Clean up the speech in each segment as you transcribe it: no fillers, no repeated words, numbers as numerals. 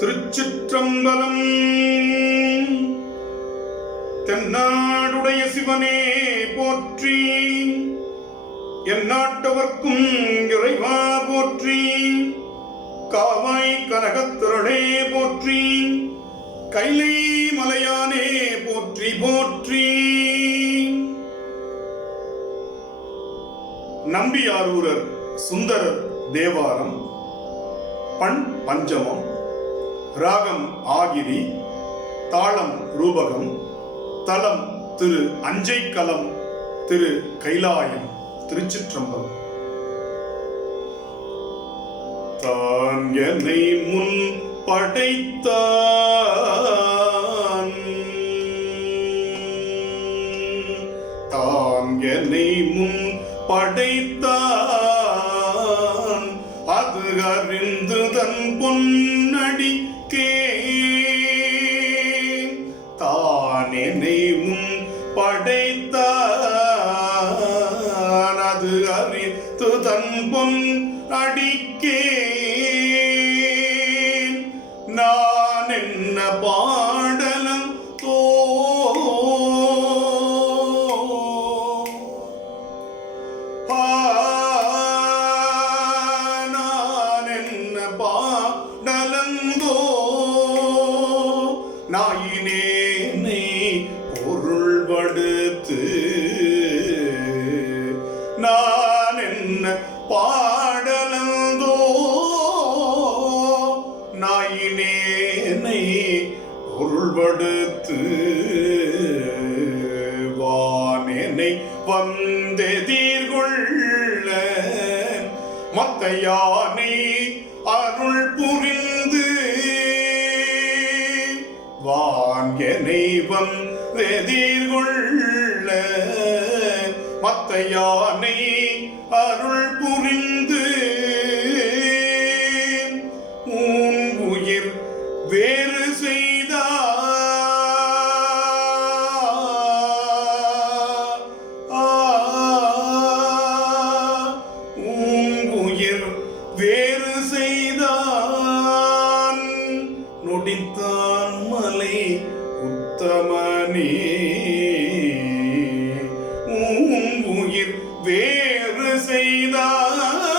திருச்சிற்றம்பலம். தென்னாடுடைய சிவனே போற்றி, எந்நாட்டவர்க்கும் இறைவா போற்றி. காவாய் கனகத்திரளே போற்றி, கைலை மலையானே போற்றி போற்றி. நம்பியாரூரர் சுந்தரர் தேவாரம். பண் பஞ்சமம், ராகம் ஆகிரி, தாளம் ரூபகம், தலம் திரு அஞ்சைக்கலம், திரு கைலாயம், திருச்சிற்றம்பலம். தான் என்னை முன் படைத்தான், தான் என்னை முன் படைத்தான், அது அறிந்து தன் பொன்னடிக்கே. தான் என்னை முன் படைத்தான், அது அறிந்து தன் பொன்னடிக்கே. நான் என்ன பாடலம் பாடலந்தோ, நாயினேனை பொருள்படுத்து. நான் என்ன பாடலந்தோ, நாயினேனை பொருள்படுத்து. வானேனை வந்தெதிர்கொள்ள மத்த யானை அருள் புரிந்து. வான்யனை வந்தெதிர்கொள்ள மத்த யானை அருள் புரிந்து. உயிர் வேறு வேறு செய்தான், நொடித்தான் மலை உத்தமனே. உயிர் வேறு செய்தான்,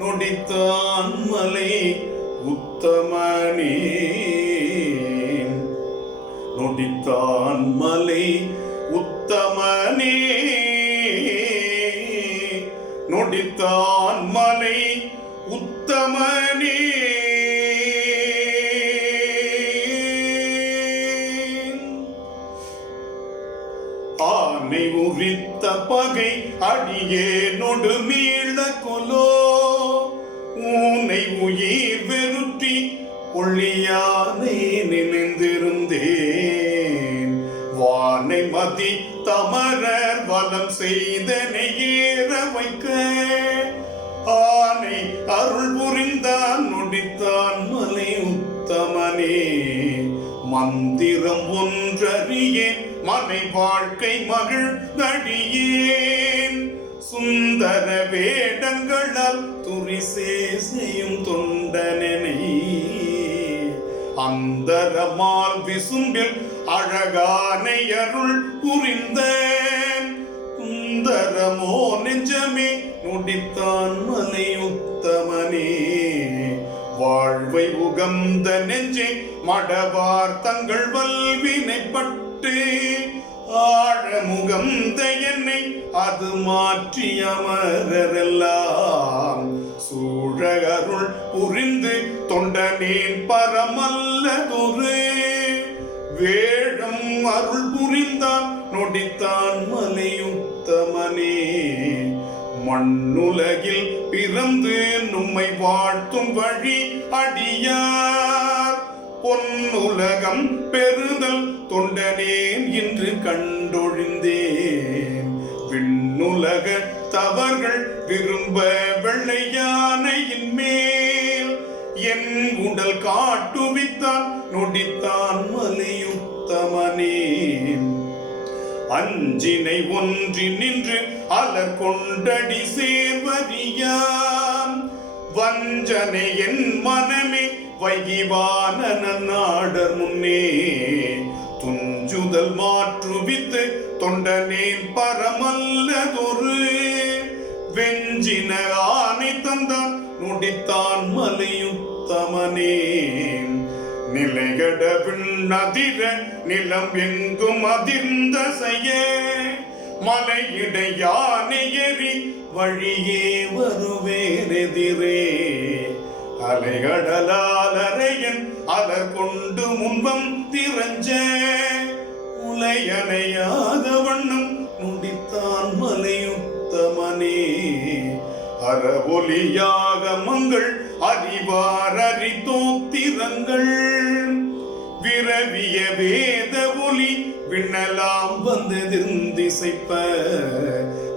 நொடித்தான் மலை உத்தமனே. நொடித்தான் மலை உத்தமனே, நொடித்தான் மலை உத்தமனே. ஆனை உரித்த பகை அடியே நொடு மீள கொலோ. ஊனை உயிர் வெறுற்றி ஒளியானை நினைந்திருந்தேன். வானை மதி தமரர் வலம் செய்தனை ஏற வைக்க. ஆனை அருள் புரிந்தான், நொடித்தான் மலை உத்தமனே. மந்திரம் ஒன்றறியேன், மனை வாழ்க்கை மகிழ்ந்தடியேன். சுந்தர வேடங்களால் துரிசே செய்யும் தொண்டனனை. அந்தரமால் விசும்பில் அழகானை அருள் புரிந்த. குந்தரமோ நெஞ்சமே, நொடித்தான் மலை உத்தமனே. வாழ்வை உகந்த நெஞ்சே, மடவார் தங்கள் வல்வினைப்பட்டு. ஆழமுகந்த என்னை அது மாற்றி அமரரெல்லாம் சூழ அருள் புரிந்து. தொண்டனேன் பரமல்லதொரு வேழம் அருள் புரிந்தான், நொடித்தான் மலை உத்தமனே. மண்ணுலகில் பிறந்து நும்மை வாழ்த்தும் வழி அடியார். பொன்னுலகம் பெறுதல் தொண்டனேன் இன்று கண்டொழிந்தேன். விண்ணுலக தவர்கள் விரும்ப வெள்ளையானையின் மேல் என் உடல் காட்டுவித்தான், நொடித்தான் மலை உத்தமனே. அஞ்சினை ஒன்றி நின்று அலர் கொண்டடி சேர்வரியாம். வஞ்சனை என் மனமே வைகிவானன நாடர் முன்னே துஞ்சுதல் மாற்றுவித்து தொண்டனேன் பரமல்லதொரு வெஞ்சின ஆணை தந்தான் நொடித்தான் மலையுத்தமனே நிலைகட விண்ணதிர நிலம் எங்கும் அதிர்ந்த செய்ய மலையிடையானை எறி வழியே வருவேனெதிரே அலைகடலாலரையன் அலர் கொண்டு முன்பம் திரஞ்ச உலையணையாத வண்ணம் நுடித்தான் மலையுத்தமனே அறவொலியாக மங்கள் அறிவார் அறிதோத்திரங்கள் விரவிய வேத ஒலி விண்ணலாம் வந்தெதிர்ந்திசைப்ப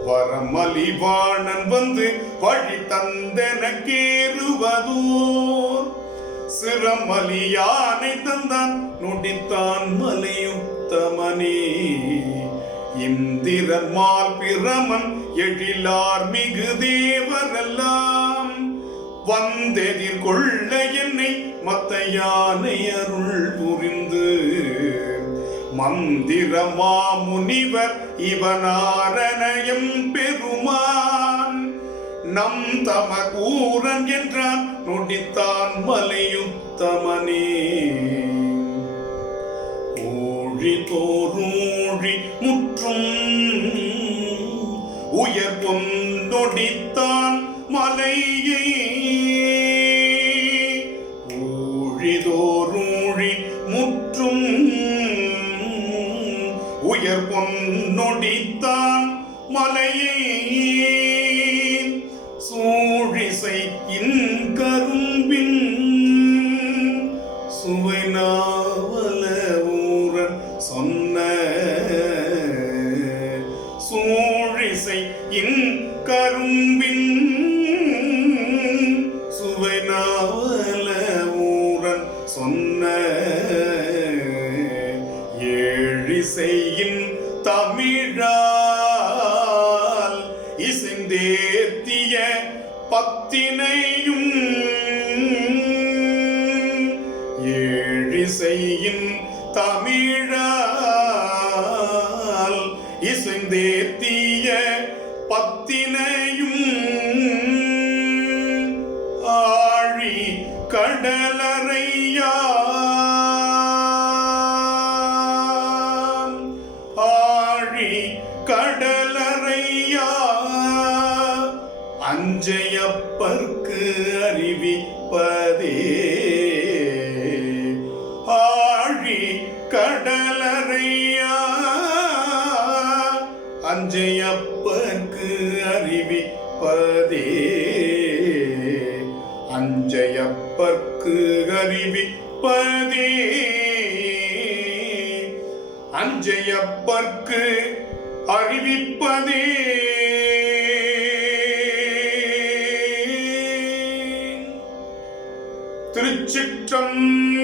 வரமலிவாணன் வந்து வழி தந்தென கேறுவதோர் சிரமலியானை தந்தான் நொடித்தான் மலையுத்தமனே இந்திரன்மால் பிரமன் எழிலார் மிகு தேவரெல்லாம் வந்தெதிர்கொள்ள என்னை மத்த யானை அருள் புரிந்து மந்திரமா முனிவர் இவனாரணயம் பெருமான் நம் தமகூரன் என்றான் நொடித்தான் மலையுத்தமனே ஊழி தோறூழி முற்றும் உயர் பொந்தொடித்தான் மலையை ஊழிதோறூழி முற்றும் உயர் பொன்னொடித்தான் மலையை சூழிசை கரும்பின் சுவை நாவல ஊரன் சொன்ன சூழிசை கரும்பின் சுவை நாவல ஊரன் சொன்ன ஏழிசையின் தமிழால் இசைந்தேத்திய பத்தினையும் ஏழிசையின் தமிழால் இசைந்தேத்திய பத்தினையும் ஆழி கடலறையா கடலறையா அஞ்சையப்பர்க்கு அறிவிப்பதே ஆழி கடலறையா அஞ்சையப்பர்க்கு அறிவிப்பதே அஞ்சையப்பர்க்கு அறிவிப்பதே அஞ்சையப்பர்க்கு அறிவிப்பதே. திருச்சிற்றம்பலம்.